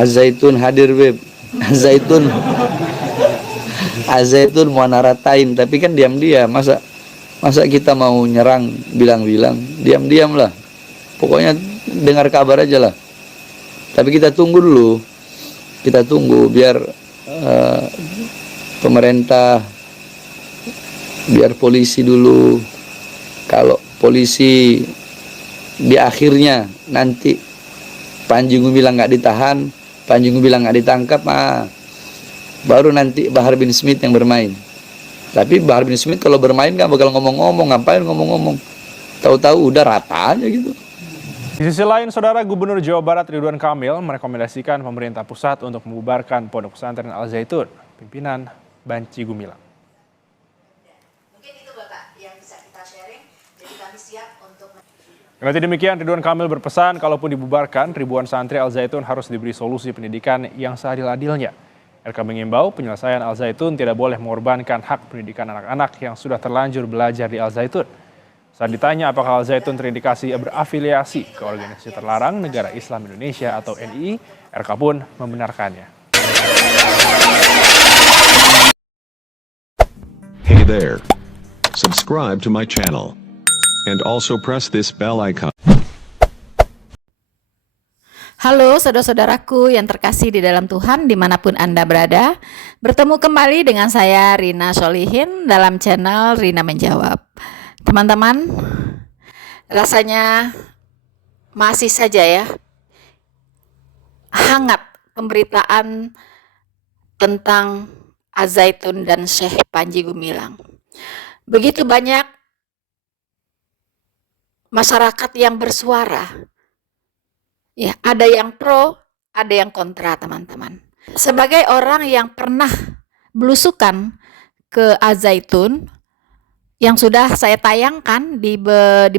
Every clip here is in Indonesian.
Al-Zaitun hadir Beb. Al-Zaitun mau naratain, tapi kan diam-diam. Masa kita mau nyerang bilang-bilang, diam-diam lah. Pokoknya dengar kabar aja lah. Tapi kita tunggu dulu. Kita tunggu biar pemerintah, biar polisi dulu. Kalau polisi di akhirnya nanti Panji Gumilang nggak ditahan, Panji Gumilang nggak ditangkap, baru nanti Bahar bin Smith yang bermain. Tapi Bahar bin Smith kalau bermain nggak bakal ngomong-ngomong, ngapain ngomong-ngomong? Tahu-tahu udah rata aja gitu. Di sisi lain, Saudara Gubernur Jawa Barat Ridwan Kamil merekomendasikan pemerintah pusat untuk membubarkan Pondok Pesantren Al-Zaitun, pimpinan Panji Gumilang. Mungkin itu Bapak yang bisa kita sharing, jadi kami siap untuk... Nanti demikian, Ridwan Kamil berpesan kalaupun dibubarkan, ribuan santri Al-Zaitun harus diberi solusi pendidikan yang seadil-adilnya. RK mengimbau penyelesaian Al-Zaitun tidak boleh mengorbankan hak pendidikan anak-anak yang sudah terlanjur belajar di Al-Zaitun. Saat ditanya apakah Al-Zaitun terindikasi berafiliasi ke organisasi terlarang Negara Islam Indonesia atau NII, RK pun membenarkannya. Hey there. Subscribe to my channel. And also press this bell icon. Halo saudara-saudaraku yang terkasih di dalam Tuhan dimanapun Anda berada. Bertemu kembali dengan saya Rina Solihin dalam channel Rina Menjawab. Teman-teman, rasanya masih saja ya hangat pemberitaan tentang Al-Zaitun dan Syekh Panji Gumilang. Begitu banyak masyarakat yang bersuara. Ya, ada yang pro, ada yang kontra, teman-teman. Sebagai orang yang pernah belusukan ke Al-Zaitun, yang sudah saya tayangkan di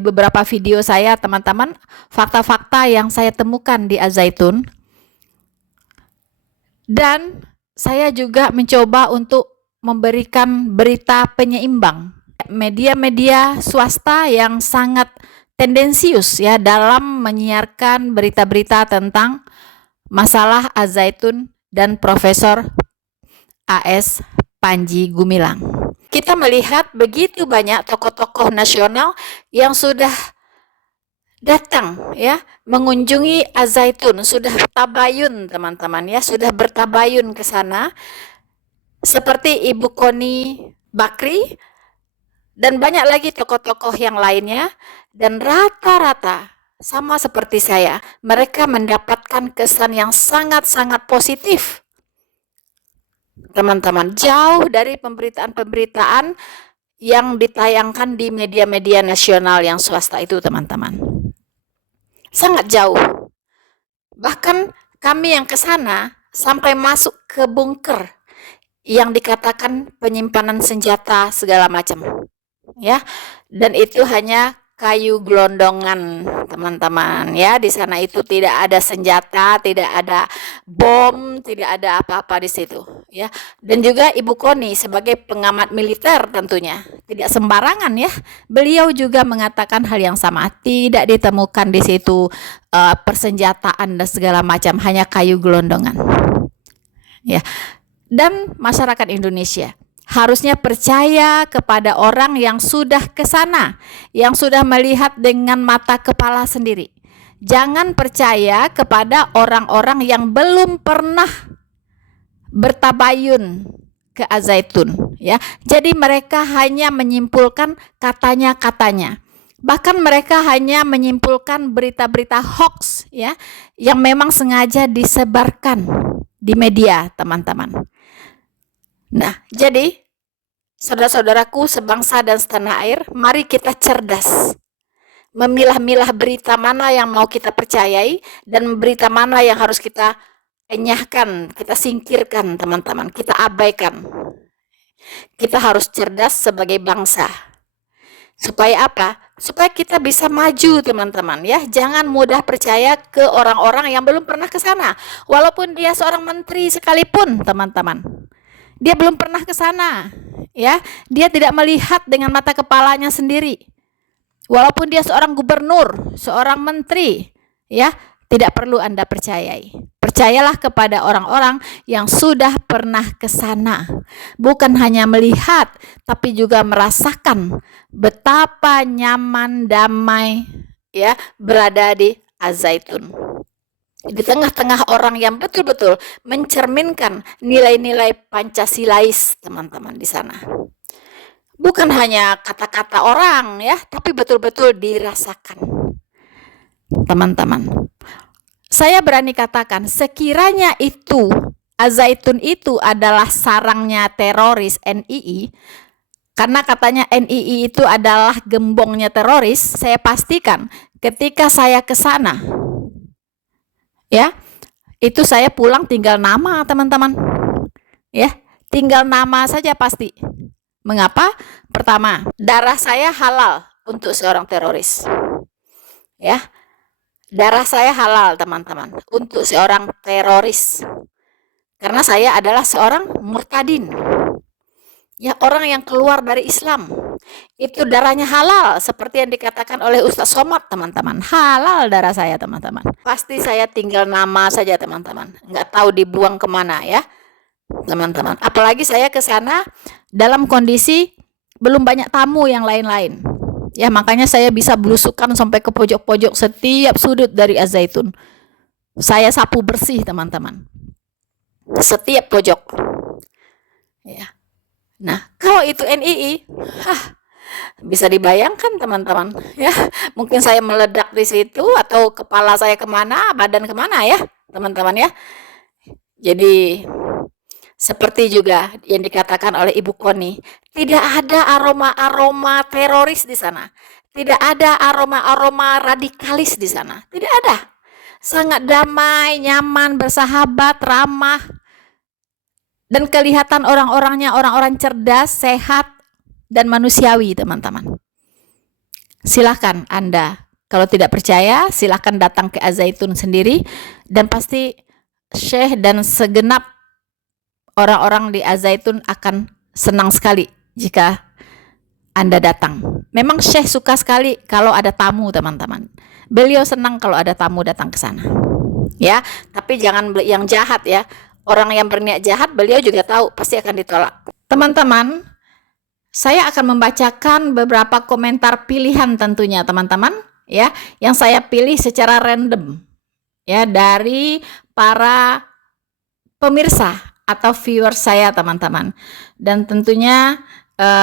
beberapa video saya, teman-teman, fakta-fakta yang saya temukan di Al-Zaitun. Dan saya juga mencoba untuk memberikan berita penyeimbang. Media-media swasta yang sangat tendensius ya dalam menyiarkan berita-berita tentang masalah Al-Zaitun dan Profesor A.S. Panji Gumilang. Kita melihat begitu banyak tokoh-tokoh nasional yang sudah datang ya mengunjungi Al-Zaitun, sudah tabayun teman-teman ya, sudah bertabayun ke sana seperti Ibu Koni Bakri dan banyak lagi tokoh-tokoh yang lainnya, dan rata-rata sama seperti saya, mereka mendapatkan kesan yang sangat-sangat positif. Teman-teman, jauh dari pemberitaan-pemberitaan yang ditayangkan di media-media nasional yang swasta itu, teman-teman. Sangat jauh. Bahkan kami yang ke sana sampai masuk ke bunker yang dikatakan penyimpanan senjata segala macam. Ya, dan itu hanya kayu gelondongan, teman-teman ya. Di sana itu tidak ada senjata, tidak ada bom, tidak ada apa-apa di situ ya. Dan juga Ibu Koni sebagai pengamat militer tentunya tidak sembarangan ya. Beliau juga mengatakan hal yang sama, tidak ditemukan di situ persenjataan dan segala macam, hanya kayu gelondongan ya. Dan masyarakat Indonesia harusnya percaya kepada orang yang sudah ke sana, yang sudah melihat dengan mata kepala sendiri. Jangan percaya kepada orang-orang yang belum pernah bertabayun ke Al-Zaitun ya. Jadi mereka hanya menyimpulkan katanya-katanya. Bahkan mereka hanya menyimpulkan berita-berita hoax ya yang memang sengaja disebarkan di media, teman-teman. Nah, jadi saudara-saudaraku sebangsa dan setanah air, mari kita cerdas. Memilah-milah berita mana yang mau kita percayai dan berita mana yang harus kita enyahkan, kita singkirkan, teman-teman, kita abaikan. Kita harus cerdas sebagai bangsa. Supaya apa? Supaya kita bisa maju, teman-teman ya. Jangan mudah percaya ke orang-orang yang belum pernah ke sana. Walaupun dia seorang menteri sekalipun, teman-teman. Dia belum pernah ke sana, ya. Dia tidak melihat dengan mata kepalanya sendiri. Walaupun dia seorang gubernur, seorang menteri, ya, tidak perlu Anda percayai. Percayalah kepada orang-orang yang sudah pernah ke sana. Bukan hanya melihat, tapi juga merasakan betapa nyaman, damai ya berada di Az-Zaitun. Di tengah-tengah orang yang betul-betul mencerminkan nilai-nilai Pancasilais, teman-teman di sana. Bukan hanya kata-kata orang ya, tapi betul-betul dirasakan. Teman-teman, saya berani katakan sekiranya itu Az-Zaitun itu adalah sarangnya teroris NII, karena katanya NII itu adalah gembongnya teroris, saya pastikan ketika saya ke sana ya, itu saya pulang tinggal nama, teman-teman. Ya, tinggal nama saja pasti. Mengapa? Pertama, darah saya halal untuk seorang teroris. Ya. Darah saya halal, teman-teman, untuk seorang teroris. Karena saya adalah seorang murtadin. Ya, orang yang keluar dari Islam. Itu darahnya halal, seperti yang dikatakan oleh Ustaz Somad, teman-teman. Halal darah saya, teman-teman. Pasti saya tinggal nama saja, teman-teman. Nggak tahu dibuang kemana ya, teman-teman. Apalagi saya ke sana dalam kondisi belum banyak tamu yang lain-lain. Ya, makanya saya bisa belusukan sampai ke pojok-pojok setiap sudut dari Az-Zaitun. Saya sapu bersih, teman-teman. Setiap pojok. Ya. Nah, kalau itu NII, bisa dibayangkan, teman-teman. Ya, mungkin saya meledak di situ atau kepala saya kemana, badan kemana ya, teman-teman ya. Jadi seperti juga yang dikatakan oleh Ibu Koni, tidak ada aroma-aroma teroris di sana. Tidak ada aroma-aroma radikalis di sana. Tidak ada. Sangat damai, nyaman, bersahabat, ramah. Dan kelihatan orang-orangnya orang-orang cerdas, sehat, dan manusiawi, teman-teman. Silahkan Anda, kalau tidak percaya, silahkan datang ke Az-Zaitun sendiri. Dan pasti Syekh dan segenap orang-orang di Az-Zaitun akan senang sekali jika Anda datang. Memang Syekh suka sekali kalau ada tamu, teman-teman. Beliau senang kalau ada tamu datang ke sana. Ya, tapi jangan yang jahat ya. Orang yang berniat jahat beliau juga tahu pasti akan ditolak. Teman-teman, saya akan membacakan beberapa komentar pilihan tentunya, teman-teman, ya, yang saya pilih secara random ya dari para pemirsa atau viewer saya, teman-teman. Dan tentunya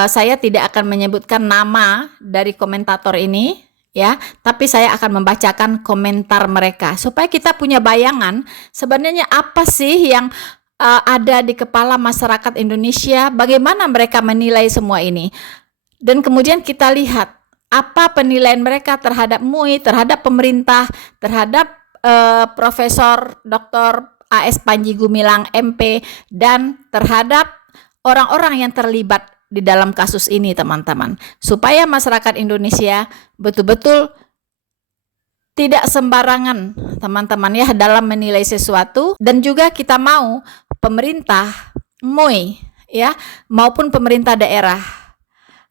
saya tidak akan menyebutkan nama dari komentator ini ya, tapi saya akan membacakan komentar mereka supaya kita punya bayangan sebenarnya apa sih yang ada di kepala masyarakat Indonesia, bagaimana mereka menilai semua ini. Dan kemudian kita lihat apa penilaian mereka terhadap MUI, terhadap pemerintah, terhadap Profesor Dr. AS Panji Gumilang MP, dan terhadap orang-orang yang terlibat di dalam kasus ini, teman-teman, supaya masyarakat Indonesia betul-betul tidak sembarangan, teman-teman ya, dalam menilai sesuatu. Dan juga kita mau pemerintah, MUI ya, maupun pemerintah daerah,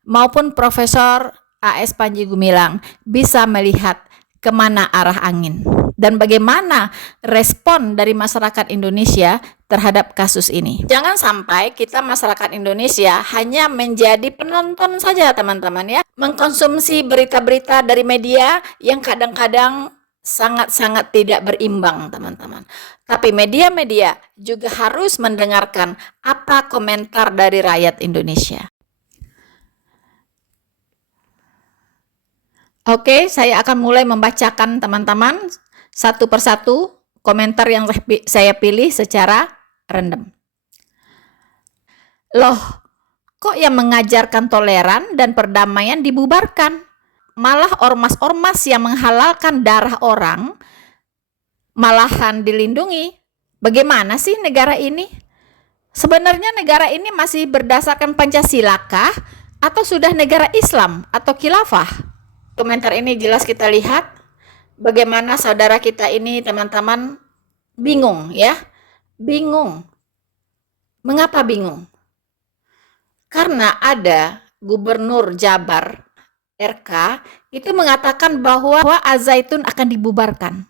maupun Profesor AS Panji Gumilang bisa melihat kemana arah angin dan bagaimana respon dari masyarakat Indonesia terhadap kasus ini. Jangan sampai kita masyarakat Indonesia hanya menjadi penonton saja, teman-teman ya, mengkonsumsi berita-berita dari media yang kadang-kadang sangat-sangat tidak berimbang, teman-teman. Tapi media-media juga harus mendengarkan apa komentar dari rakyat Indonesia. Oke, saya akan mulai membacakan, teman-teman, satu persatu komentar yang saya pilih secara random. Loh, kok yang mengajarkan toleran dan perdamaian dibubarkan? Malah ormas-ormas yang menghalalkan darah orang malahan dilindungi. Bagaimana sih negara ini? Sebenarnya negara ini masih berdasarkan Pancasila kah? Atau sudah negara Islam atau khilafah? Komentar ini jelas kita lihat bagaimana saudara kita ini, teman-teman, bingung ya. Bingung. Mengapa bingung? Karena ada Gubernur Jabar RK itu mengatakan bahwa Az-Zaitun akan dibubarkan.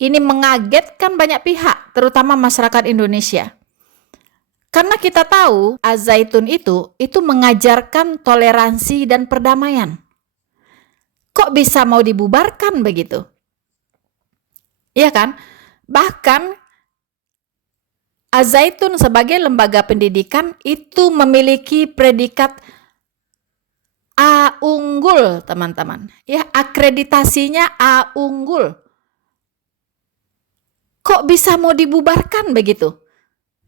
Ini mengagetkan banyak pihak, terutama masyarakat Indonesia. Karena kita tahu Al-Zaitun itu mengajarkan toleransi dan perdamaian. Kok bisa mau dibubarkan begitu? Iya kan? Bahkan Al-Zaitun sebagai lembaga pendidikan itu memiliki predikat A unggul, teman-teman. Ya, akreditasinya A unggul. Kok bisa mau dibubarkan begitu?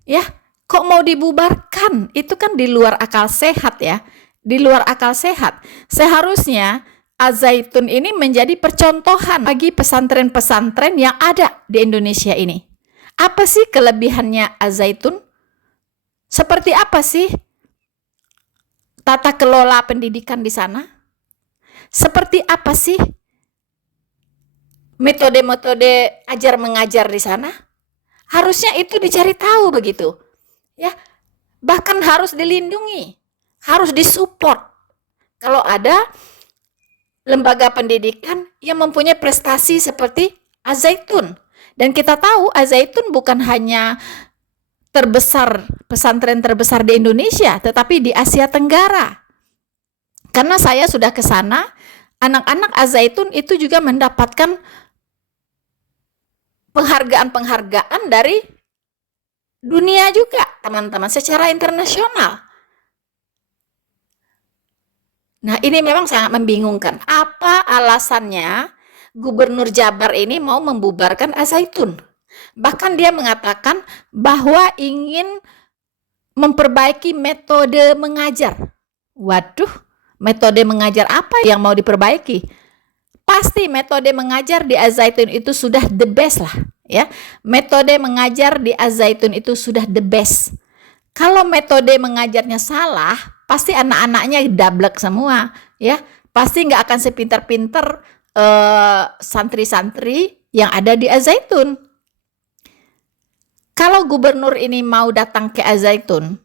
Ya, kok mau dibubarkan? Itu kan di luar akal sehat ya. Di luar akal sehat. Seharusnya Al-Zaitun ini menjadi percontohan bagi pesantren-pesantren yang ada di Indonesia ini. Apa sih kelebihannya Al-Zaitun? Seperti apa sih tata kelola pendidikan di sana? Seperti apa sih metode-metode ajar mengajar di sana? Harusnya itu dicari tahu begitu. Ya, bahkan harus dilindungi, harus disupport. Kalau ada lembaga pendidikan yang mempunyai prestasi seperti Al-Zaitun. Dan kita tahu Al-Zaitun bukan hanya terbesar, pesantren terbesar di Indonesia, tetapi di Asia Tenggara. Karena saya sudah ke sana, anak-anak Al-Zaitun itu juga mendapatkan penghargaan-penghargaan dari dunia juga, teman-teman, secara internasional. Nah, ini memang sangat membingungkan. Apa alasannya Gubernur Jabar ini mau membubarkan Al-Zaitun? Bahkan dia mengatakan bahwa ingin memperbaiki metode mengajar. Waduh, metode mengajar apa yang mau diperbaiki? Pasti metode mengajar di Al-Zaitun itu sudah the best lah, ya. Metode mengajar di Al-Zaitun itu sudah the best. Kalau metode mengajarnya salah, pasti anak-anaknya dablek semua, ya. Pasti nggak akan sepintar-pintar santri-santri yang ada di Al-Zaitun. Kalau gubernur ini mau datang ke Al-Zaitun,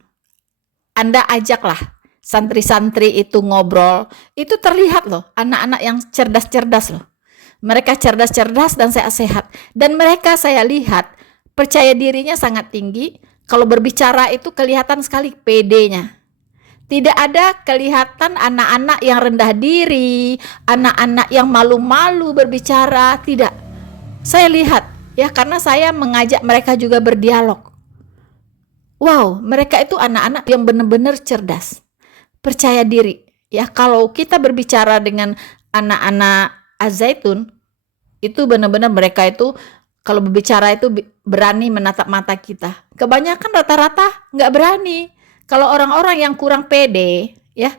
Anda ajaklah santri-santri itu ngobrol. Itu terlihat loh, anak-anak yang cerdas-cerdas loh. Mereka cerdas-cerdas dan sehat-sehat. Dan mereka saya lihat percaya dirinya sangat tinggi. Kalau berbicara itu kelihatan sekali PD-nya. Tidak ada kelihatan anak-anak yang rendah diri, anak-anak yang malu-malu berbicara, tidak. Saya lihat ya, karena saya mengajak mereka juga berdialog. Wow, mereka itu anak-anak yang benar-benar cerdas, percaya diri. Ya, kalau kita berbicara dengan anak-anak Al-Zaitun, itu benar-benar mereka itu kalau berbicara itu berani menatap mata kita. Kebanyakan rata-rata nggak berani. Kalau orang-orang yang kurang pede, ya,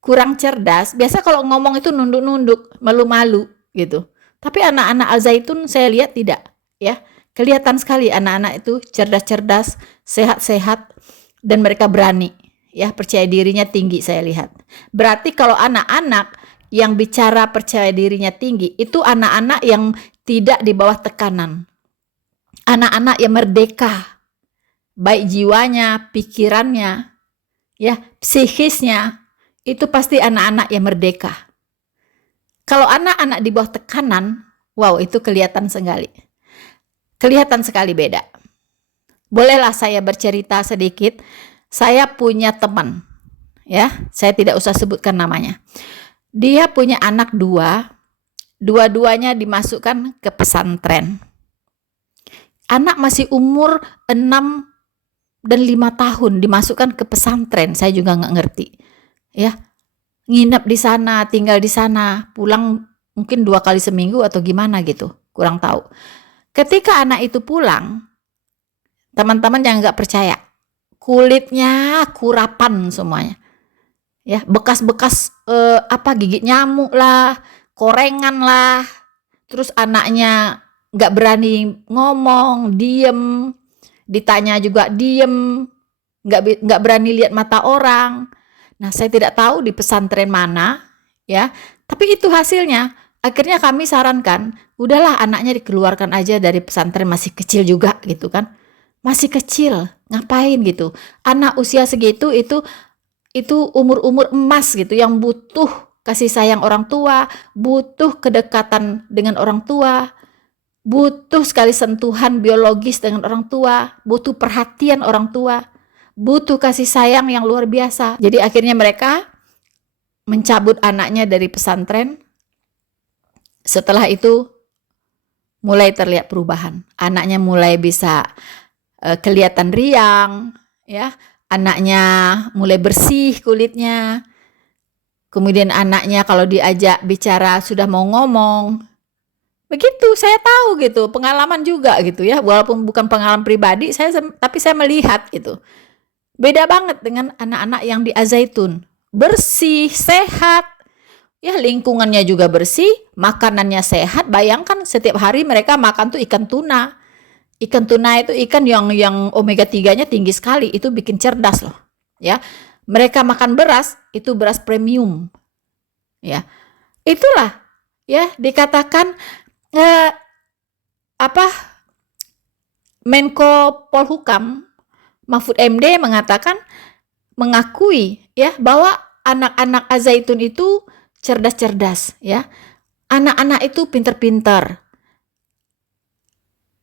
kurang cerdas, biasa kalau ngomong itu nunduk-nunduk, malu-malu gitu. Tapi anak-anak Al-Zaitun saya lihat tidak, ya. Kelihatan sekali anak-anak itu cerdas-cerdas, sehat-sehat, dan mereka berani, ya, percaya dirinya tinggi saya lihat. Berarti kalau anak-anak yang bicara percaya dirinya tinggi, itu anak-anak yang tidak di bawah tekanan. Anak-anak yang merdeka, baik jiwanya, pikirannya, ya, psikisnya, itu pasti anak-anak yang merdeka. Kalau anak-anak di bawah tekanan, wow, itu kelihatan sekali. Kelihatan sekali beda. Bolehlah saya bercerita sedikit. Saya punya teman, ya, saya tidak usah sebutkan namanya. Dia punya anak dua-duanya dimasukkan ke pesantren. Anak masih umur 6 dan 5 tahun dimasukkan ke pesantren, saya juga nggak ngerti, ya, nginep di sana, tinggal di sana, pulang mungkin 2 kali seminggu atau gimana gitu, kurang tahu. Ketika anak itu pulang, teman-teman yang nggak percaya, kulitnya kurapan semuanya, ya, bekas-bekas gigit nyamuk lah, korengan lah, terus anaknya nggak berani ngomong, diem. Ditanya juga diem, nggak berani lihat mata orang. Nah, saya tidak tahu di pesantren mana, ya. Tapi itu hasilnya. Akhirnya kami sarankan, udahlah anaknya dikeluarkan aja dari pesantren, masih kecil juga gitu kan. Masih kecil, ngapain gitu. Anak usia segitu itu umur-umur emas gitu, yang butuh kasih sayang orang tua, butuh kedekatan dengan orang tua. butuh sekali sentuhan biologis dengan orang tua, butuh perhatian orang tua, butuh kasih sayang yang luar biasa. Jadi akhirnya mereka mencabut anaknya dari pesantren. Setelah itu mulai terlihat perubahan. Anaknya mulai bisa kelihatan riang, ya. Anaknya mulai bersih kulitnya. Kemudian anaknya kalau diajak bicara sudah mau ngomong. Begitu, saya tahu gitu, pengalaman juga gitu ya. Walaupun bukan pengalaman pribadi, tapi saya melihat gitu. Beda banget dengan anak-anak yang di Al-Zaitun. Bersih, sehat. Ya, lingkungannya juga bersih, makanannya sehat. Bayangkan setiap hari mereka makan tuh ikan tuna. Ikan tuna itu ikan yang omega 3-nya tinggi sekali, itu bikin cerdas loh. Ya. Mereka makan beras, itu beras premium. Ya. Itulah ya dikatakan Menko Polhukam Mahfud MD mengakui ya bahwa anak-anak Al-Zaitun itu cerdas-cerdas ya. Anak-anak itu pintar-pintar.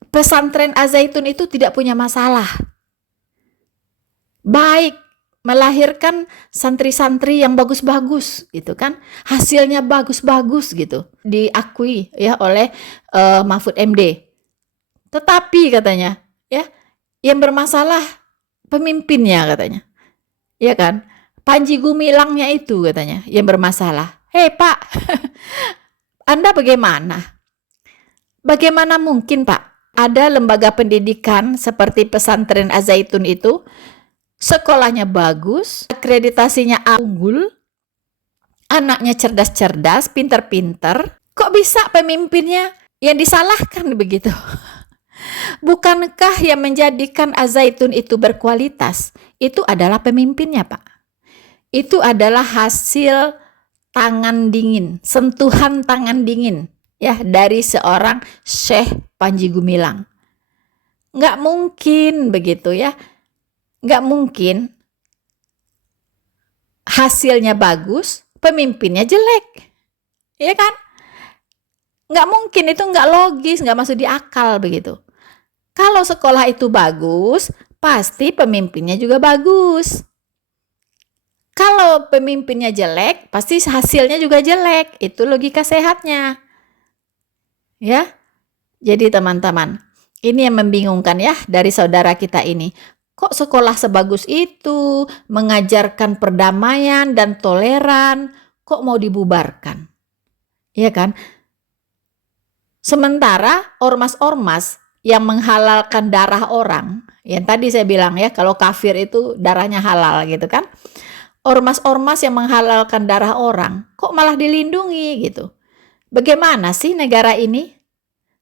Pesantren Al-Zaitun itu tidak punya masalah. Baik melahirkan santri-santri yang bagus-bagus gitu kan, hasilnya bagus-bagus gitu, diakui ya oleh Mahfud MD. Tetapi katanya ya yang bermasalah pemimpinnya katanya, ya kan, Panji Gumilangnya itu katanya yang bermasalah. Hei Pak, Anda bagaimana mungkin Pak ada lembaga pendidikan seperti pesantren Al-Zaitun itu sekolahnya bagus, akreditasinya unggul, anaknya cerdas-cerdas, pinter-pinter. Kok bisa pemimpinnya yang disalahkan begitu? Bukankah yang menjadikan Al-Zaitun itu berkualitas? Itu adalah pemimpinnya, Pak. Itu adalah hasil tangan dingin, sentuhan tangan dingin ya dari seorang Syekh Panji Gumilang. Nggak mungkin begitu ya. Nggak mungkin hasilnya bagus, pemimpinnya jelek. Ya kan? Nggak mungkin, itu nggak logis, nggak masuk di akal begitu. Kalau sekolah itu bagus, pasti pemimpinnya juga bagus. Kalau pemimpinnya jelek, pasti hasilnya juga jelek. Itu logika sehatnya. Ya. Jadi teman-teman, ini yang membingungkan ya dari saudara kita ini. Kok sekolah sebagus itu, mengajarkan perdamaian dan toleran, kok mau dibubarkan? Iya kan? Sementara ormas-ormas yang menghalalkan darah orang, yang tadi saya bilang ya, kalau kafir itu darahnya halal gitu kan. Ormas-ormas yang menghalalkan darah orang, kok malah dilindungi gitu. Bagaimana sih negara ini?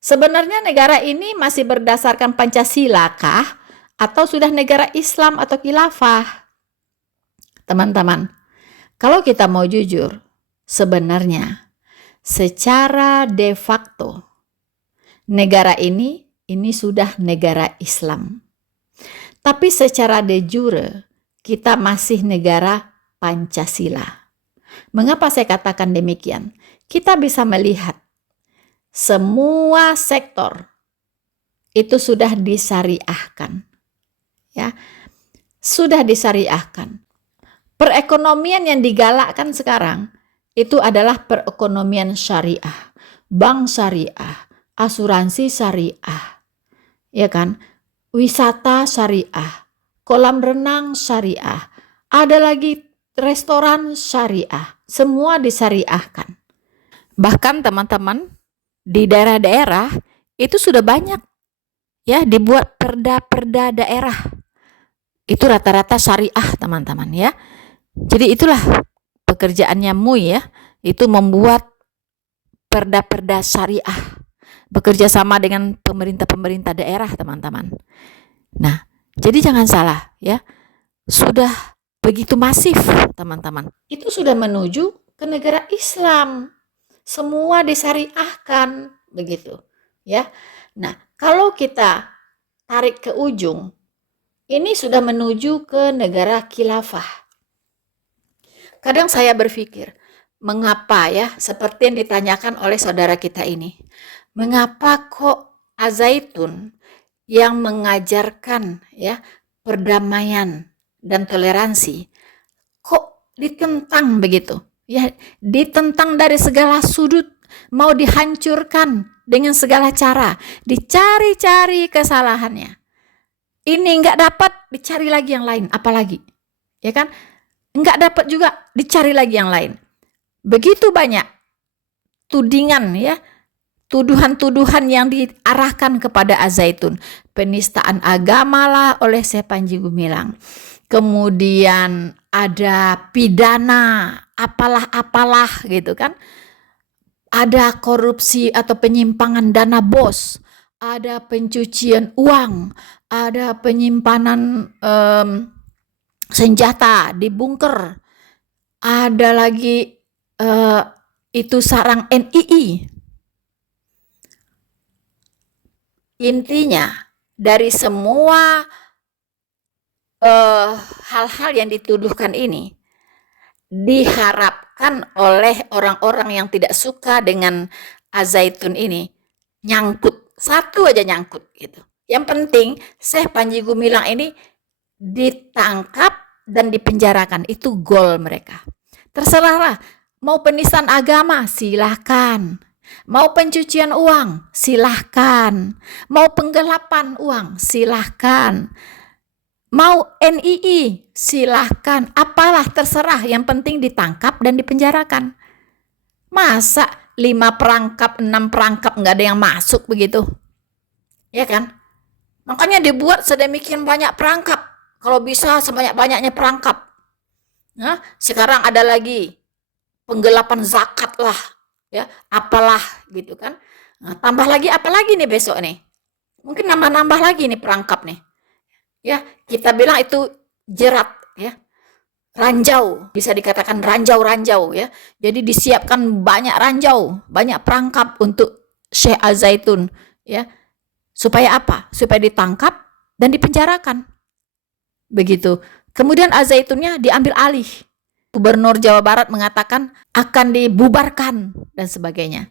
Sebenarnya negara ini masih berdasarkan Pancasila kah? Atau sudah negara Islam atau khilafah? Teman-teman, kalau kita mau jujur, sebenarnya secara de facto negara ini sudah negara Islam. Tapi secara de jure kita masih negara Pancasila. Mengapa saya katakan demikian? Kita bisa melihat semua sektor itu sudah disyariahkan. Ya, sudah disyariahkan. Perekonomian yang digalakkan sekarang itu adalah perekonomian syariah, bank syariah, asuransi syariah, ya kan, wisata syariah, kolam renang syariah, ada lagi restoran syariah, semua disyariahkan. Bahkan teman-teman di daerah-daerah itu sudah banyak ya dibuat perda-perda daerah. Itu rata-rata syariah teman-teman ya. Jadi itulah pekerjaannya MUI ya, itu membuat perda-perda syariah, bekerja sama dengan pemerintah-pemerintah daerah teman-teman. Nah, jadi jangan salah ya, sudah begitu masif teman-teman. Itu sudah menuju ke negara Islam, semua disyariahkan begitu ya. Nah, kalau kita tarik ke ujung, ini sudah menuju ke negara khilafah. Kadang saya berpikir, mengapa ya, seperti yang ditanyakan oleh saudara kita ini, mengapa kok Al-Zaitun yang mengajarkan ya perdamaian dan toleransi kok ditentang begitu? Ya, ditentang dari segala sudut, mau dihancurkan dengan segala cara, dicari-cari kesalahannya. Ini nggak dapat, dicari lagi yang lain, apalagi, ya kan? Nggak dapat juga, dicari lagi yang lain. Begitu banyak tudingan ya, tuduhan-tuduhan yang diarahkan kepada Al-Zaitun. Penistaan agama lah oleh Syekh Panji Gumilang. Kemudian ada pidana, apalah-apalah gitu kan. Ada korupsi atau penyimpangan dana BOS, ada pencucian uang, ada penyimpanan senjata di bunker, ada lagi itu sarang NII. Intinya dari semua hal-hal yang dituduhkan ini diharapkan oleh orang-orang yang tidak suka dengan Al-Zaitun ini nyangkut, satu aja nyangkut gitu. Yang penting Syekh Panji Gumilang ini ditangkap dan dipenjarakan, itu goal mereka. Terserahlah, mau penistaan agama silahkan, mau pencucian uang silahkan, mau penggelapan uang silahkan, mau NII silahkan, apalah terserah, yang penting ditangkap dan dipenjarakan. Masa 5 perangkap, 6 perangkap nggak ada yang masuk begitu? Ya kan? Makanya dibuat sedemikian banyak perangkap. Kalau bisa sebanyak-banyaknya perangkap. Nah, sekarang ada lagi penggelapan zakat lah, ya, apalah gitu kan. Nah, tambah lagi apa lagi nih besok nih? Mungkin nambah-nambah lagi nih perangkap nih. Ya, kita bilang itu jerat ya. Ranjau, bisa dikatakan ranjau-ranjau ya. Jadi disiapkan banyak ranjau, banyak perangkap untuk Syekh Al-Zaitun ya. Supaya apa? Supaya ditangkap dan dipenjarakan. Begitu. Kemudian Al-Zaitunnya diambil alih. Gubernur Jawa Barat mengatakan akan dibubarkan dan sebagainya.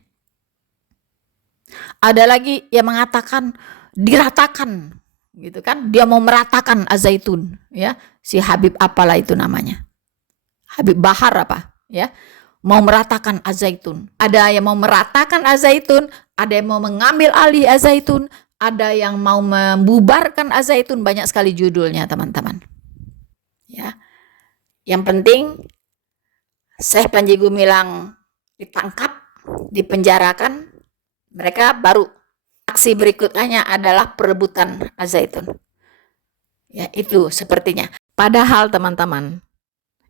Ada lagi yang mengatakan diratakan, gitu kan? Dia mau meratakan Al-Zaitun, ya. Si Habib apalah itu namanya. Habib Bahar apa, ya. Mau meratakan Al-Zaitun. Ada yang mau meratakan Al-Zaitun, ada yang mau mengambil alih Al-Zaitun, ada yang mau membubarkan Al-Zaitun, banyak sekali judulnya, teman-teman. Ya. Yang penting Syekh Panji Gumilang ditangkap, dipenjarakan, mereka baru aksi berikutnya adalah perebutan Al-Zaitun. Ya, itu sepertinya. Padahal teman-teman,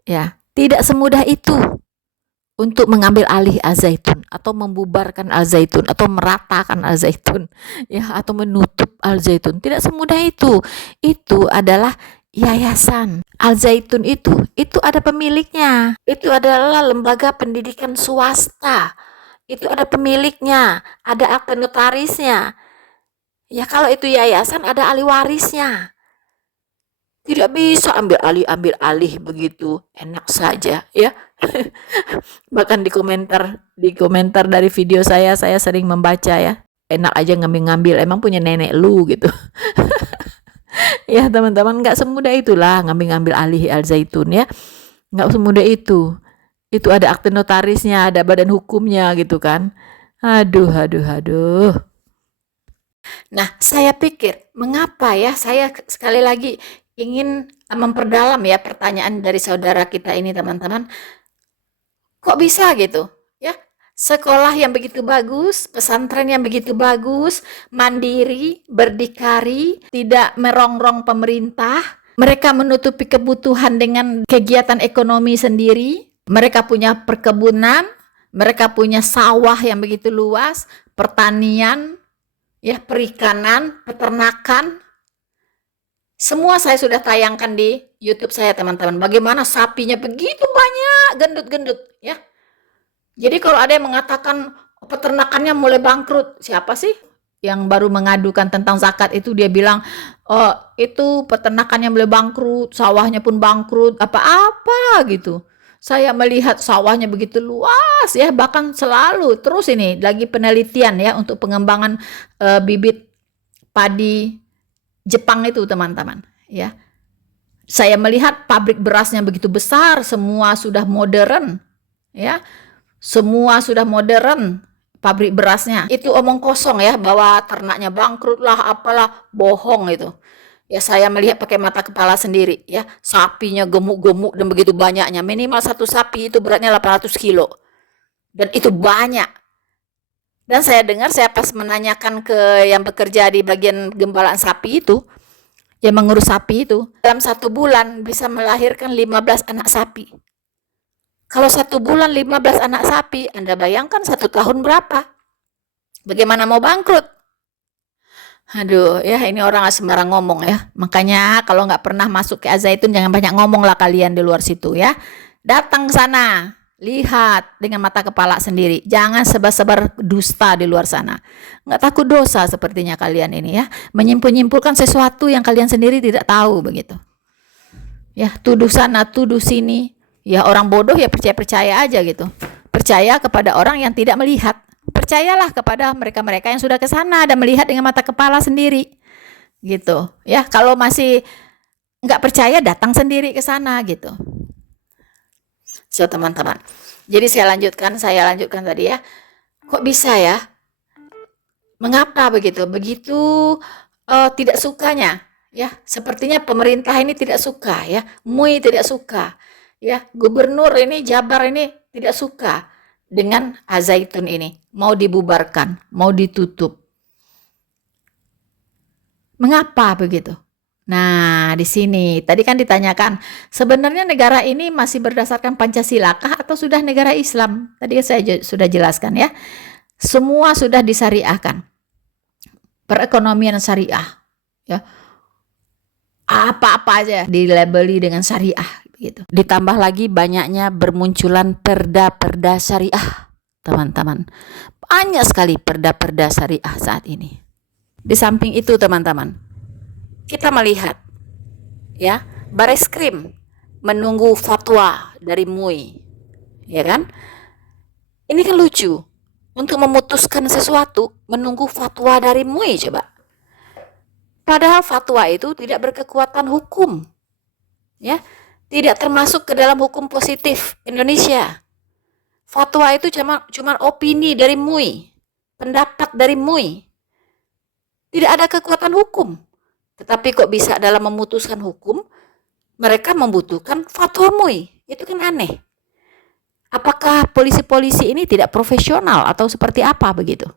ya, tidak semudah itu untuk mengambil alih Al-Zaitun atau membubarkan Al-Zaitun atau meratakan Al-Zaitun, ya, atau menutup Al-Zaitun. Tidak semudah itu. Itu adalah yayasan. Al-Zaitun itu ada pemiliknya. Itu adalah lembaga pendidikan swasta. Itu ada pemiliknya, ada akte notarisnya. Ya, kalau itu yayasan ada ahli warisnya. Tidak bisa ambil alih begitu enak saja, ya. Bahkan di komentar dari video saya sering membaca, ya. Enak aja ngambil-ngambil, emang punya nenek lu gitu. Ya teman-teman, nggak semudah itulah ngambil alih Al-Zaitun, ya. Nggak semudah itu. Itu ada akte notarisnya, ada badan hukumnya gitu kan. Aduh. Nah, saya pikir mengapa ya, saya sekali lagi ingin memperdalam ya pertanyaan dari saudara kita ini, teman-teman. Kok bisa gitu? Ya, sekolah yang begitu bagus, pesantren yang begitu bagus, mandiri, berdikari, tidak merongrong pemerintah, mereka menutupi kebutuhan dengan kegiatan ekonomi sendiri, mereka punya perkebunan, mereka punya sawah yang begitu luas, pertanian, ya, perikanan, peternakan. Semua saya sudah tayangkan di YouTube saya, teman-teman. Bagaimana sapinya begitu banyak, gendut-gendut, ya. Jadi kalau ada yang mengatakan peternakannya mulai bangkrut, siapa sih yang baru mengadukan tentang zakat itu? Dia bilang, oh itu peternakannya mulai bangkrut, sawahnya pun bangkrut, apa-apa gitu. Saya melihat sawahnya begitu luas ya, bahkan selalu terus ini lagi penelitian ya untuk pengembangan bibit padi Jepang itu teman-teman ya. Saya melihat pabrik berasnya begitu besar, semua sudah modern ya. Semua sudah modern pabrik berasnya. Itu omong kosong ya bahwa ternaknya bangkrut lah apalah, bohong itu. Ya saya melihat pakai mata kepala sendiri ya, sapinya gemuk-gemuk dan begitu banyaknya. Minimal satu sapi itu beratnya 800 kilo. Dan itu banyak. Dan saya dengar, saya pas menanyakan ke yang bekerja di bagian gembalaan sapi itu, yang mengurus sapi itu, dalam 1 bulan bisa melahirkan 15 anak sapi. Kalau 1 bulan 15 anak sapi, Anda bayangkan 1 tahun berapa? Bagaimana mau bangkrut? Aduh, ya ini orang nggak sembarang ngomong ya. Makanya kalau nggak pernah masuk ke Al-Zaitun, jangan banyak ngomong lah kalian di luar situ ya. Datang ke sana, lihat dengan mata kepala sendiri. Jangan sebar-sebar dusta di luar sana. Nggak takut dosa sepertinya kalian ini ya. Menyimpul-nyimpulkan sesuatu yang kalian sendiri tidak tahu begitu. Ya, tuduh sana, tuduh sini. Ya orang bodoh ya percaya-percaya aja gitu. Percaya kepada orang yang tidak melihat. Percayalah kepada mereka-mereka yang sudah ke sana dan melihat dengan mata kepala sendiri. Gitu. Ya, kalau masih nggak percaya datang sendiri ke sana gitu. So teman-teman. Jadi saya lanjutkan tadi ya. Kok bisa ya? Mengapa begitu? Begitu tidak sukanya ya. Sepertinya pemerintah ini tidak suka ya. MUI tidak suka. Ya, gubernur ini Jabar ini tidak suka dengan Al-Zaitun ini, mau dibubarkan, mau ditutup. Mengapa begitu? Nah, di sini tadi kan ditanyakan, sebenarnya negara ini masih berdasarkan Pancasila kah atau sudah negara Islam? Tadi saya sudah jelaskan ya. Semua sudah disyariahkan. Perekonomian syariah ya. Apa-apa aja dilabeli dengan syariah gitu. Ditambah lagi banyaknya bermunculan perda-perda syariah, teman-teman. Banyak sekali perda-perda syariah saat ini. Di samping itu, teman-teman, kita melihat ya, Bareskrim menunggu fatwa dari MUI. Ya kan? Ini kan lucu. Untuk memutuskan sesuatu menunggu fatwa dari MUI coba. Padahal fatwa itu tidak berkekuatan hukum. Ya. Tidak termasuk ke dalam hukum positif Indonesia. Fatwa itu cuma opini dari MUI, pendapat dari MUI. Tidak ada kekuatan hukum. Tetapi kok bisa dalam memutuskan hukum, mereka membutuhkan fatwa MUI. Itu kan aneh. Apakah polisi-polisi ini tidak profesional atau seperti apa begitu?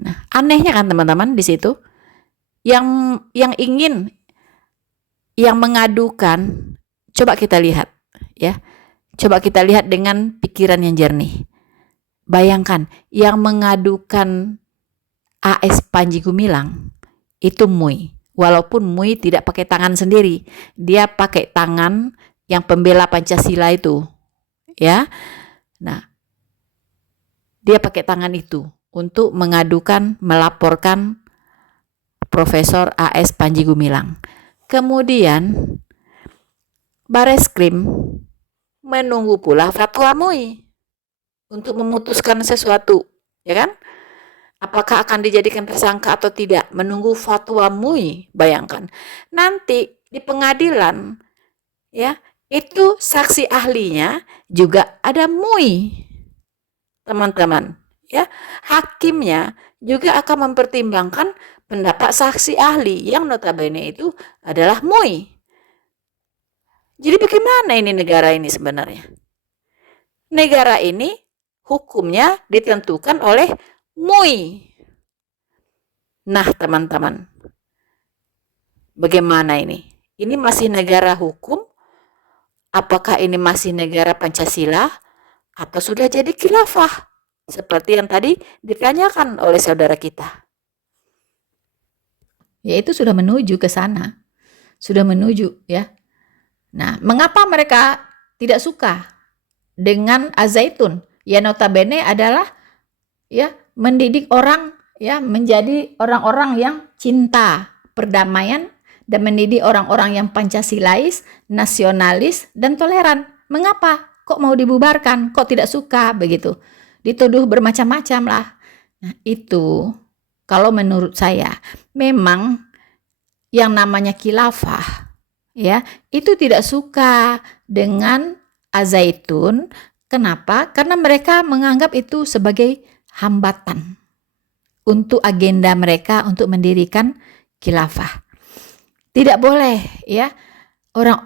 Nah, anehnya kan teman-teman di situ. Yang mengadukan, coba kita lihat ya. Coba kita lihat dengan pikiran yang jernih. Bayangkan, yang mengadukan AS Panji Gumilang itu MUI. Walaupun MUI tidak pakai tangan sendiri, dia pakai tangan yang pembela Pancasila itu. Ya. Nah, dia pakai tangan itu untuk mengadukan, melaporkan Profesor AS Panji Gumilang. Kemudian Bareskrim menunggu pula fatwa MUI untuk memutuskan sesuatu, ya kan? Apakah akan dijadikan tersangka atau tidak? Menunggu fatwa MUI, bayangkan. Nanti di pengadilan, ya, itu saksi ahlinya juga ada MUI, teman-teman. Ya, hakimnya juga akan mempertimbangkan pendapat saksi ahli yang notabene itu adalah MUI. Jadi bagaimana ini negara ini sebenarnya? Negara ini hukumnya ditentukan oleh MUI. Nah, teman-teman, bagaimana ini? Ini masih negara hukum? Apakah ini masih negara Pancasila? Atau sudah jadi khilafah? Seperti yang tadi ditanyakan oleh saudara kita. Ya, itu sudah menuju ke sana. Sudah menuju ya. Nah, mengapa mereka tidak suka dengan Al-Zaitun? Ya, notabene adalah ya mendidik orang ya menjadi orang-orang yang cinta perdamaian dan mendidik orang-orang yang Pancasilais, nasionalis dan toleran. Mengapa? Kok mau dibubarkan? Kok tidak suka? Begitu. Dituduh bermacam-macam lah. Nah, itu kalau menurut saya memang yang namanya khilafah ya, itu tidak suka dengan Al-Zaitun. Kenapa? Karena mereka menganggap itu sebagai hambatan untuk agenda mereka untuk mendirikan khilafah. Tidak boleh ya.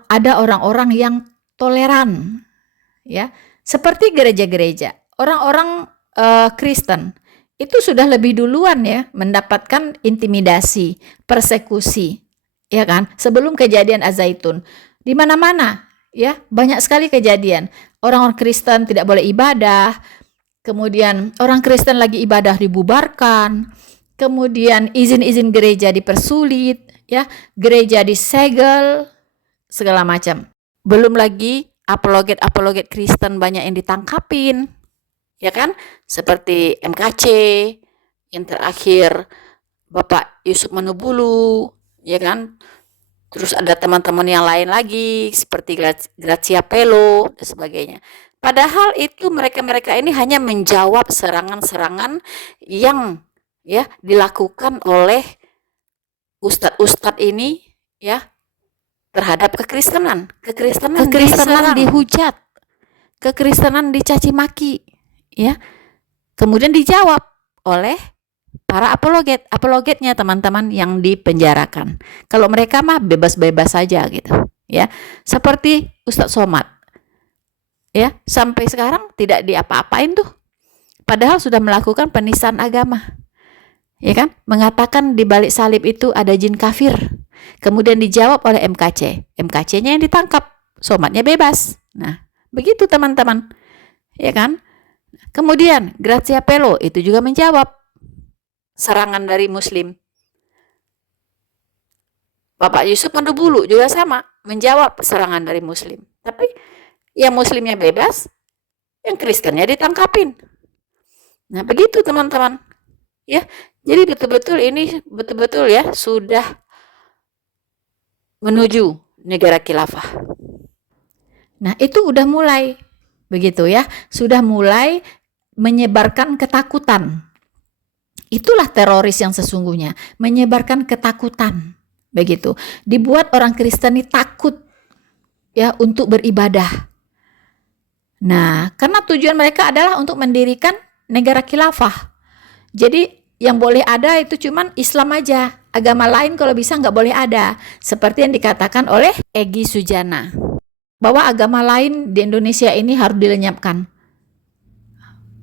Ada orang-orang yang toleran ya. Seperti gereja-gereja. Orang-orang Kristen itu sudah lebih duluan ya mendapatkan intimidasi, persekusi, ya kan? Sebelum kejadian Al-Zaitun. Di mana-mana ya, banyak sekali kejadian. Orang-orang Kristen tidak boleh ibadah, kemudian orang Kristen lagi ibadah dibubarkan, kemudian izin-izin gereja dipersulit, ya, gereja disegel, segala macam. Belum lagi apologet-apologet Kristen banyak yang ditangkapin, ya kan? Seperti MKC, yang terakhir Bapak Yusuf Manubulu, ya kan? Terus ada teman-teman yang lain lagi seperti Gracia Pelo dan sebagainya. Padahal itu mereka-mereka ini hanya menjawab serangan-serangan yang ya dilakukan oleh ustadz-ustadz ini ya terhadap kekristenan. Kekristenan dihujat, kekristenan dicaci maki, ya. Kemudian dijawab oleh para apologetnya teman-teman yang dipenjarakan. Kalau mereka mah bebas-bebas saja gitu, ya. Seperti Ustadz Somad, ya, sampai sekarang tidak diapa-apain tuh. Padahal sudah melakukan penistaan agama, ya kan? Mengatakan di balik salib itu ada jin kafir. Kemudian dijawab oleh MKC. MKC-nya yang ditangkap, Somadnya bebas. Nah, begitu teman-teman, ya kan? Kemudian Gracia Pelo itu juga menjawab serangan dari Muslim. Bapak Yusuf Manubulu juga sama, menjawab serangan dari Muslim. Tapi yang Muslimnya bebas, yang Kristennya ditangkapin. Nah, begitu teman-teman. Ya, jadi betul-betul ini betul-betul ya sudah menuju negara khilafah. Nah, itu udah mulai begitu ya, sudah mulai menyebarkan ketakutan. Itulah teroris yang sesungguhnya, menyebarkan ketakutan. Begitu. Dibuat orang Kristen ini takut ya untuk beribadah. Nah, karena tujuan mereka adalah untuk mendirikan negara khilafah. Jadi yang boleh ada itu cuman Islam aja. Agama lain kalau bisa nggak boleh ada. Seperti yang dikatakan oleh Egy Sujana. Bahwa agama lain di Indonesia ini harus dilenyapkan.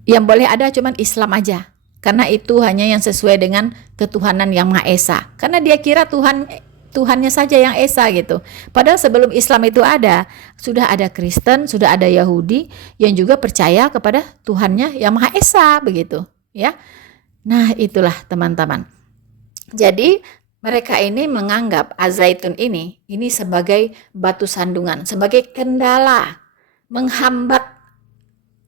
Yang boleh ada cuman Islam aja. Karena itu hanya yang sesuai dengan ketuhanan yang Maha Esa. Karena dia kira Tuhannya saja yang Esa gitu. Padahal sebelum Islam itu ada, sudah ada Kristen, sudah ada Yahudi yang juga percaya kepada Tuhannya yang Maha Esa begitu, ya. Nah, itulah teman-teman. Jadi mereka ini menganggap Al-Zaitun ini sebagai batu sandungan, sebagai kendala menghambat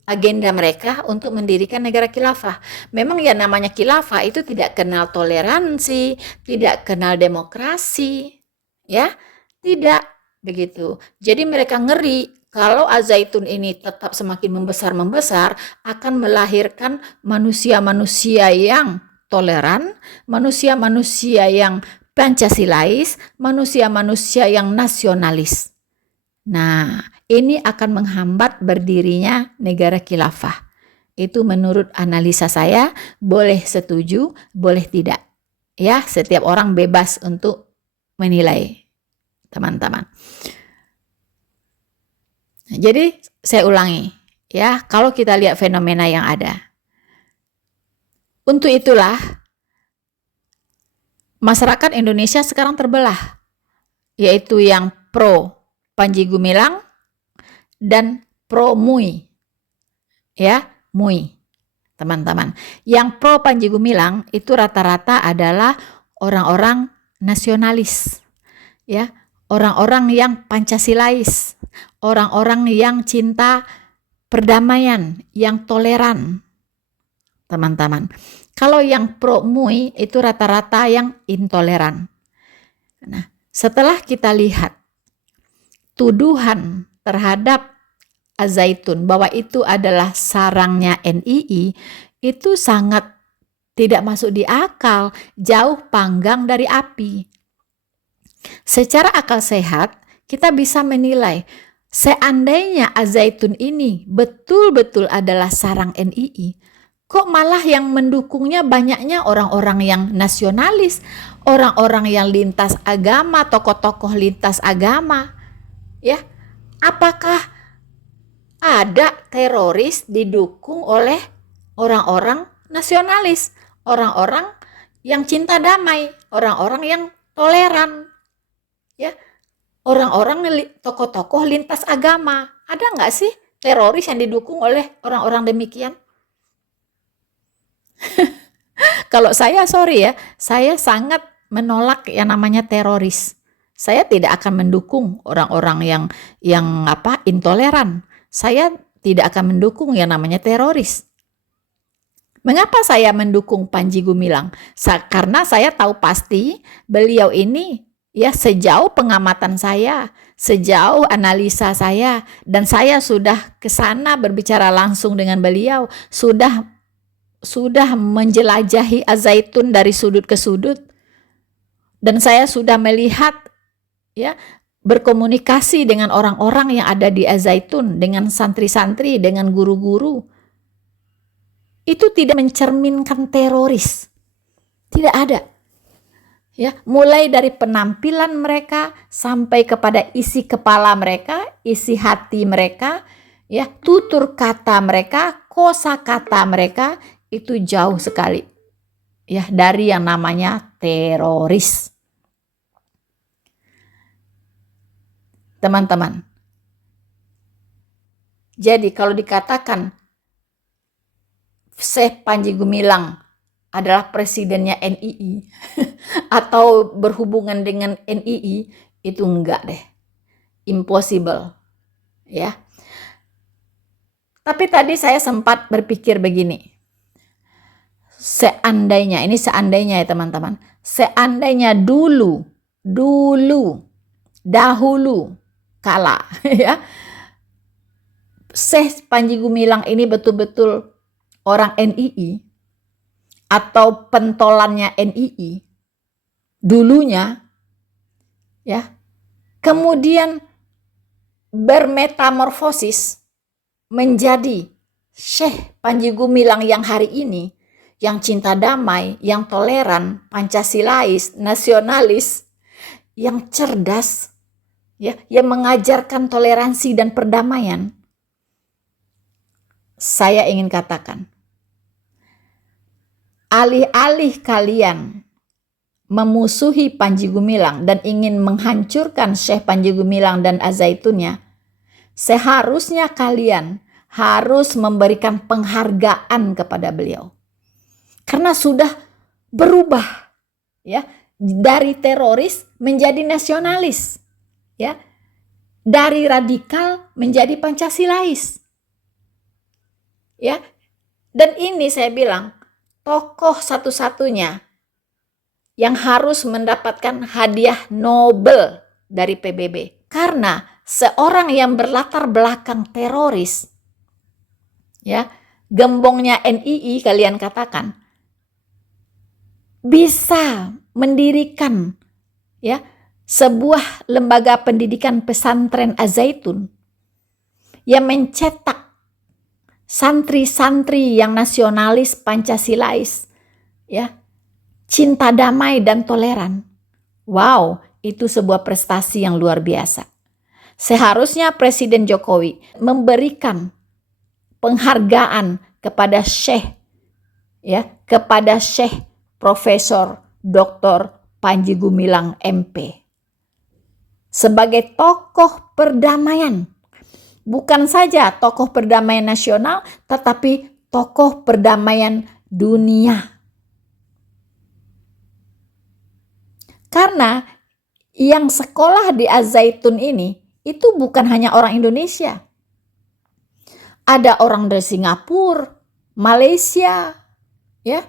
agenda mereka untuk mendirikan negara khilafah. Memang ya namanya khilafah itu tidak kenal toleransi, tidak kenal demokrasi, ya, tidak begitu. Jadi mereka ngeri kalau Al-Zaitun ini tetap semakin membesar akan melahirkan manusia-manusia yang toleran, manusia-manusia yang Pancasilais, manusia-manusia yang nasionalis. Nah, ini akan menghambat berdirinya negara khilafah. Itu menurut analisa saya, boleh setuju, boleh tidak. Ya, setiap orang bebas untuk menilai, teman-teman. Jadi, saya ulangi, ya, kalau kita lihat fenomena yang ada. Untuk itulah, masyarakat Indonesia sekarang terbelah, yaitu yang pro Panji Gumilang dan pro MUI, ya, MUI, teman-teman. Yang pro Panji Gumilang itu rata-rata adalah orang-orang nasionalis, ya, orang-orang yang Pancasilais, orang-orang yang cinta perdamaian, yang toleran, teman-teman. Kalau yang pro MUI itu rata-rata yang intoleran. Nah, setelah kita lihat tuduhan terhadap Al-Zaitun bahwa itu adalah sarangnya NII, itu sangat tidak masuk di akal, jauh panggang dari api. Secara akal sehat, kita bisa menilai seandainya Al-Zaitun ini betul-betul adalah sarang NII, kok malah yang mendukungnya banyaknya orang-orang yang nasionalis, orang-orang yang lintas agama, tokoh-tokoh lintas agama. Ya, apakah ada teroris didukung oleh orang-orang nasionalis, orang-orang yang cinta damai, orang-orang yang toleran, ya, orang-orang tokoh-tokoh lintas agama? Ada nggak sih teroris yang didukung oleh orang-orang demikian? Kalau saya, sorry ya, saya sangat menolak yang namanya teroris. Saya tidak akan mendukung orang-orang yang intoleran. Saya tidak akan mendukung yang namanya teroris. Mengapa saya mendukung Panji Gumilang? Karena saya tahu pasti beliau ini, ya, sejauh pengamatan saya, sejauh analisa saya, dan saya sudah ke sana berbicara langsung dengan beliau, sudah menjelajahi Al-Zaitun dari sudut ke sudut, dan saya sudah melihat, ya, berkomunikasi dengan orang-orang yang ada di Al-Zaitun, dengan santri-santri, dengan guru-guru. Itu tidak mencerminkan teroris, tidak ada. Ya, mulai dari penampilan mereka sampai kepada isi kepala mereka, isi hati mereka, ya, tutur kata mereka, kosakata mereka itu jauh sekali, ya, dari yang namanya teroris. Teman-teman, jadi kalau dikatakan Syekh Panji Gumilang adalah presidennya NII atau berhubungan dengan NII, itu enggak deh, impossible, ya. Tapi tadi saya sempat berpikir begini, seandainya, ini seandainya ya teman-teman, seandainya dahulu kala, ya, Syekh Panji Gumilang ini betul-betul orang NII atau pentolannya NII dulunya, ya, kemudian bermetamorfosis menjadi Syekh Panji Gumilang yang hari ini, yang cinta damai, yang toleran, Pancasilais, nasionalis, yang cerdas, ya, yang mengajarkan toleransi dan perdamaian. Saya ingin katakan, alih-alih kalian memusuhi Panji Gumilang dan ingin menghancurkan Syekh Panji Gumilang dan Al-Zaitunnya, seharusnya kalian harus memberikan penghargaan kepada beliau. Karena sudah berubah, ya, dari teroris menjadi nasionalis, ya, dari radikal menjadi Pancasilais, ya. Dan ini saya bilang tokoh satu-satunya yang harus mendapatkan hadiah Nobel dari PBB, karena seorang yang berlatar belakang teroris, ya, gembongnya NII kalian katakan, bisa mendirikan, ya, sebuah lembaga pendidikan pesantren Al-Zaitun yang mencetak santri-santri yang nasionalis Pancasilais, ya, cinta damai dan toleran. Wow, itu sebuah prestasi yang luar biasa. Seharusnya Presiden Jokowi memberikan penghargaan kepada Syekh, ya, kepada Syekh Profesor Dr. Panji Gumilang MP sebagai tokoh perdamaian. Bukan saja tokoh perdamaian nasional, tetapi tokoh perdamaian dunia. Karena yang sekolah di Al-Zaitun ini itu bukan hanya orang Indonesia. Ada orang dari Singapura, Malaysia, ya,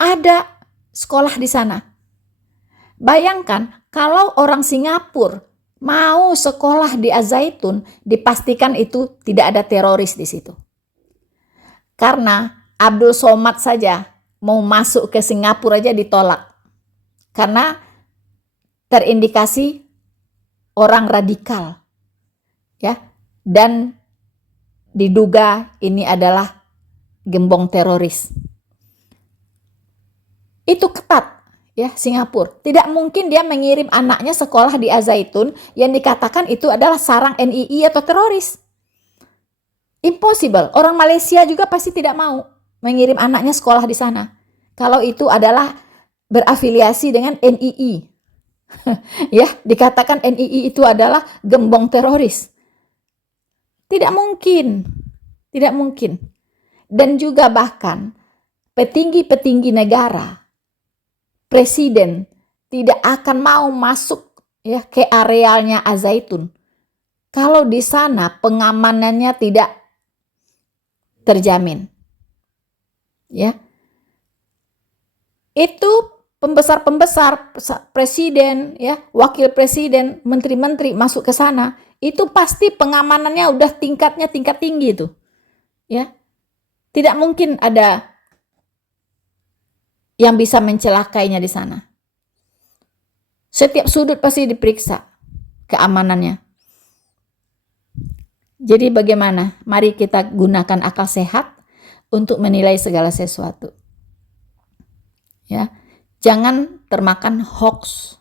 ada sekolah di sana. Bayangkan kalau orang Singapura Mau sekolah di Al-Zaitun, dipastikan itu tidak ada teroris di situ. Karena Abdul Somad saja mau masuk ke Singapura aja ditolak. Karena terindikasi orang radikal. Ya, dan diduga ini adalah gembong teroris. Itu ketat ya Singapura. Tidak mungkin dia mengirim anaknya sekolah di Al-Zaitun yang dikatakan itu adalah sarang NII atau teroris. Impossible. Orang Malaysia juga pasti tidak mau mengirim anaknya sekolah di sana. Kalau itu adalah berafiliasi dengan NII. Ya, dikatakan NII itu adalah gembong teroris. Tidak mungkin. Tidak mungkin. Dan juga bahkan petinggi-petinggi negara, presiden tidak akan mau masuk ya ke arealnya Al-Zaitun kalau di sana pengamanannya tidak terjamin. Ya. Itu pembesar-pembesar, presiden, ya, wakil presiden, menteri-menteri masuk ke sana, itu pasti pengamanannya udah tingkatnya tingkat tinggi itu. Ya. Tidak mungkin ada yang bisa mencelakainya di sana. Setiap sudut pasti diperiksa keamanannya. Jadi bagaimana? Mari kita gunakan akal sehat untuk menilai segala sesuatu. Ya, jangan termakan hoax.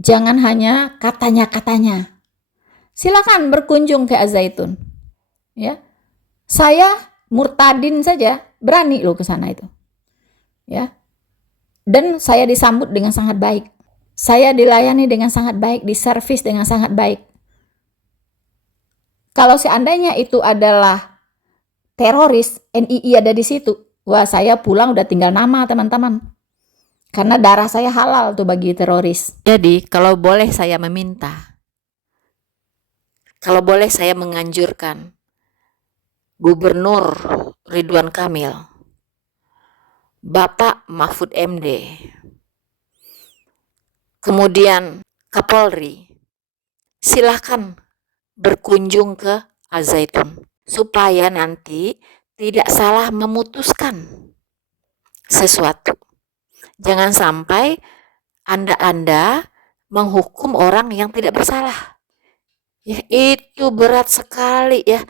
Jangan hanya katanya-katanya. Silakan berkunjung ke Al-Zaitun. Ya. Saya murtadin saja berani loh ke sana itu. Ya. Dan saya disambut dengan sangat baik. Saya dilayani dengan sangat baik, diservis dengan sangat baik. Kalau seandainya itu adalah teroris, NII ada di situ, wah saya pulang udah tinggal nama teman-teman. Karena darah saya halal tuh bagi teroris. Jadi kalau boleh saya meminta, kalau boleh saya menganjurkan Gubernur Ridwan Kamil, Bapak Mahfud MD, kemudian Kapolri, silakan berkunjung ke Al-Zaitun supaya nanti tidak salah memutuskan sesuatu. Jangan sampai Anda menghukum orang yang tidak bersalah. Ya, itu berat sekali ya.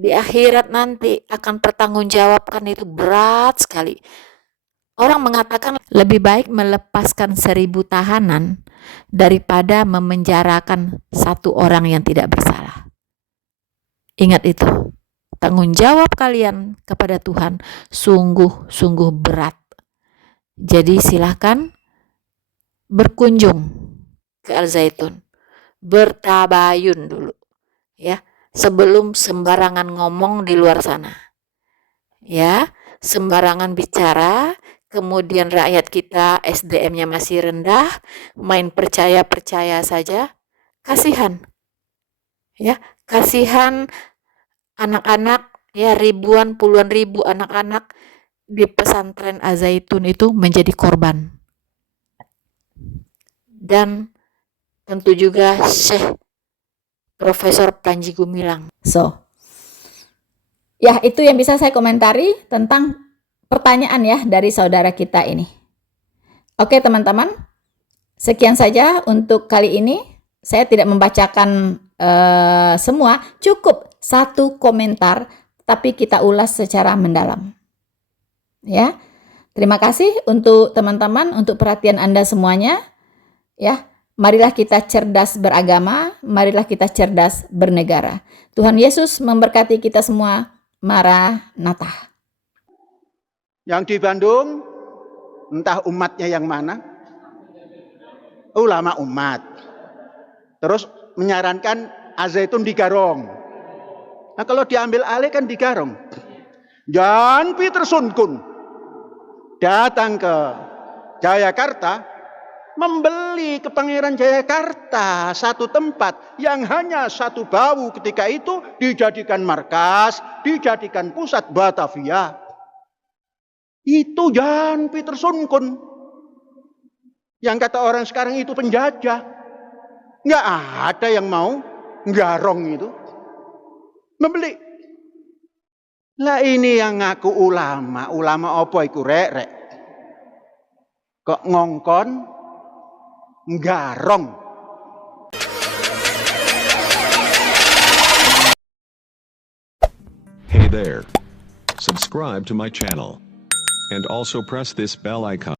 Di akhirat nanti akan pertanggungjawabkan, itu berat sekali. Orang mengatakan lebih baik melepaskan 1000 tahanan daripada memenjarakan 1 orang yang tidak bersalah. Ingat itu, tanggung jawab kalian kepada Tuhan sungguh-sungguh berat. Jadi silahkan berkunjung ke Al-Zaitun, bertabayun dulu, ya, sebelum sembarangan ngomong di luar sana, ya, sembarangan bicara. Kemudian rakyat kita SDM-nya masih rendah, main percaya-percaya saja. Kasihan. Ya, kasihan anak-anak, ya, ribuan, puluhan ribu anak-anak di pesantren Al-Zaitun itu menjadi korban. Dan tentu juga Syekh Profesor Panji Gumilang. Ya, itu yang bisa saya komentari tentang pertanyaan ya dari saudara kita ini. Oke teman-teman, sekian saja untuk kali ini. Saya tidak membacakan semua, cukup 1 komentar, tapi kita ulas secara mendalam. Ya, terima kasih untuk teman-teman, untuk perhatian Anda semuanya. Ya, marilah kita cerdas beragama, marilah kita cerdas bernegara. Tuhan Yesus memberkati kita semua. Maranatha. Yang di Bandung, entah umatnya yang mana, ulama umat. Terus menyarankan Al-Zaitun digarong. Nah kalau diambil alih kan digarong. Jan Pietersoen Koen datang ke Jayakarta, membeli ke Pangeran Jayakarta 1 tempat yang hanya 1 bau ketika itu dijadikan markas, dijadikan pusat Batavia. Itu Jan Pietersoen Koen. Yang kata orang sekarang itu penjajah. Nggak ada yang mau nggarong itu. Membeli. Lah ini yang ngaku ulama. Ulama apa iku rek? Kok ngongkon nggarong. Hey there. Subscribe to my channel. And also press this bell icon.